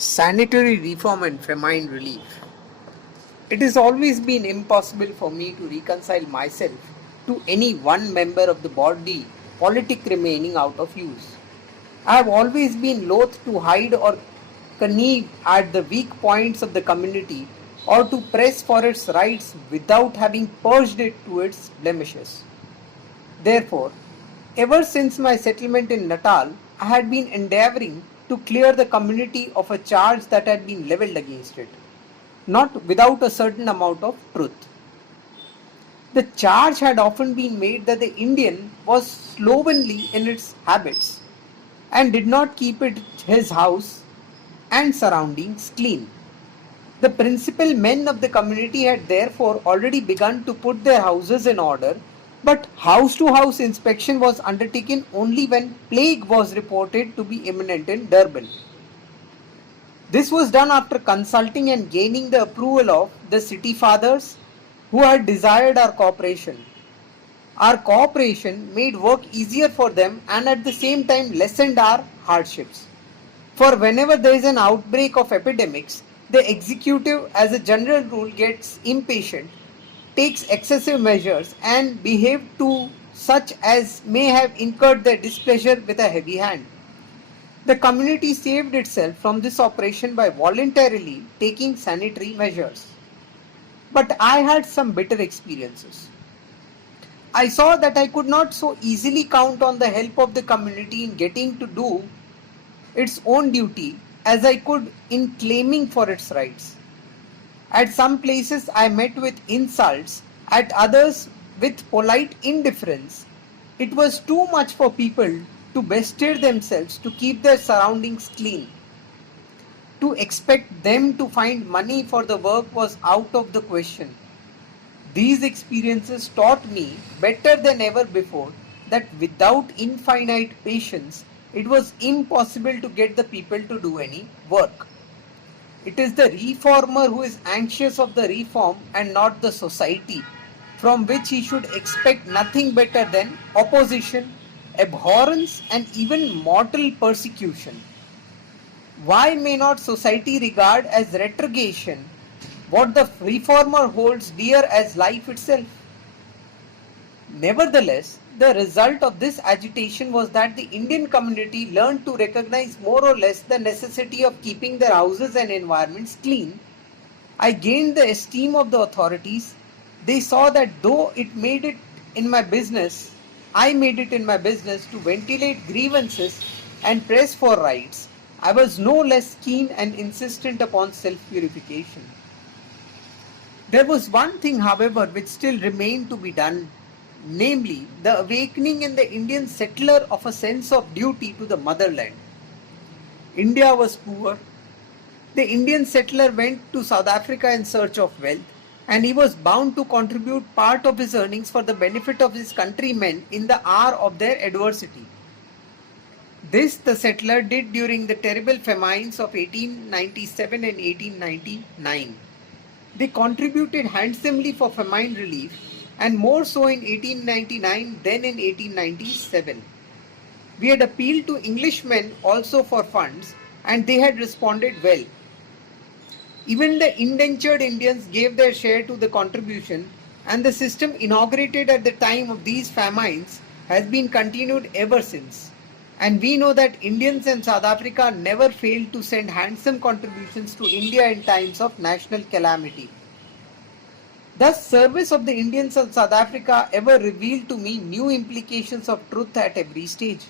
Sanitary reform and famine relief. It has always been impossible for me to reconcile myself to any one member of the body politic remaining out of use. I have always been loath to hide or connive at the weak points of the community or to press for its rights without having purged it to its blemishes. Therefore, ever since my settlement in Natal, I had been endeavoring to clear the community of a charge that had been levelled against it, not without a certain amount of truth. The charge had often been made that the Indian was slovenly in its habits and did not keep his house and surroundings clean. The principal men of the community had therefore already begun to put their houses in order, but house to house inspection was undertaken only when plague was reported to be imminent in Durban. This was done after consulting and gaining the approval of the city fathers who had desired our cooperation. Our cooperation made work easier for them and at the same time lessened our hardships. For whenever there is an outbreak of epidemics, the executive as a general rule gets impatient, takes excessive measures and behaves to such as may have incurred their displeasure with a heavy hand. The community saved itself from this operation by voluntarily taking sanitary measures. But I had some bitter experiences. I saw that I could not so easily count on the help of the community in getting to do its own duty as I could in claiming for its rights. At some places I met with insults, at others with polite indifference. It was too much for people to bestir themselves to keep their surroundings clean. To expect them to find money for the work was out of the question. These experiences taught me better than ever before that without infinite patience, it was impossible to get the people to do any work. It is the reformer who is anxious of the reform and not the society, from which he should expect nothing better than opposition, abhorrence, and even mortal persecution. Why may not society regard as retrogression what the reformer holds dear as life itself? Nevertheless, the result of this agitation was that the Indian community learned to recognize more or less the necessity of keeping their houses and environments clean. I gained the esteem of the authorities. They saw that though I made it in my business to ventilate grievances and press for rights, I was no less keen and insistent upon self-purification. There was one thing, however, which still remained to be done, namely the awakening in the Indian settler of a sense of duty to the motherland. India was poor. The Indian settler went to South Africa in search of wealth, and he was bound to contribute part of his earnings for the benefit of his countrymen in the hour of their adversity. This the settler did during the terrible famines of 1897 and 1899. They contributed handsomely for famine relief, and more so in 1899 than in 1897. We had appealed to Englishmen also for funds, and they had responded well. Even the indentured Indians gave their share to the contribution, and the system inaugurated at the time of these famines has been continued ever since. And we know that Indians in South Africa never failed to send handsome contributions to India in times of national calamity. Thus, service of the Indians in South Africa ever revealed to me new implications of truth at every stage.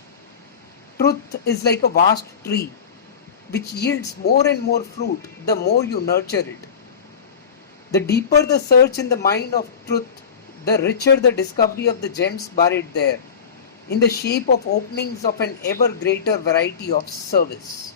Truth is like a vast tree, which yields more and more fruit the more you nurture it. The deeper the search in the mind of truth, the richer the discovery of the gems buried there, in the shape of openings of an ever greater variety of service.